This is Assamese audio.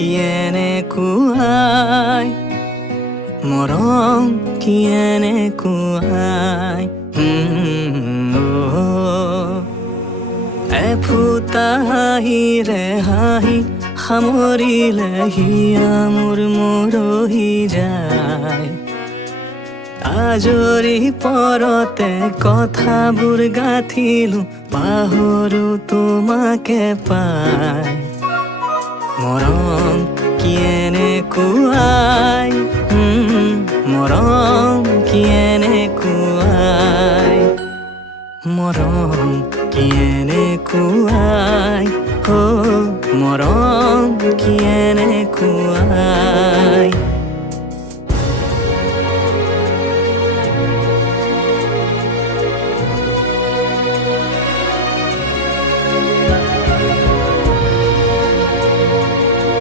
কিয়েনে কুৱাই মৰম কিয়েনে কুৱাই এফুটা হাঁহিৰে হাঁহি সামৰিলে হিয়া মোৰ মৰহি যায় আজৰি পৰতে কথাবোৰ গাঁঠিলো পাহৰো তোমাকে পাই মৰম কিয়েনে কুৱাই মৰম কিয়েনে কুৱাই মৰম কিয়েনে কুৱাই মৰম কিয়েনে কুৱাই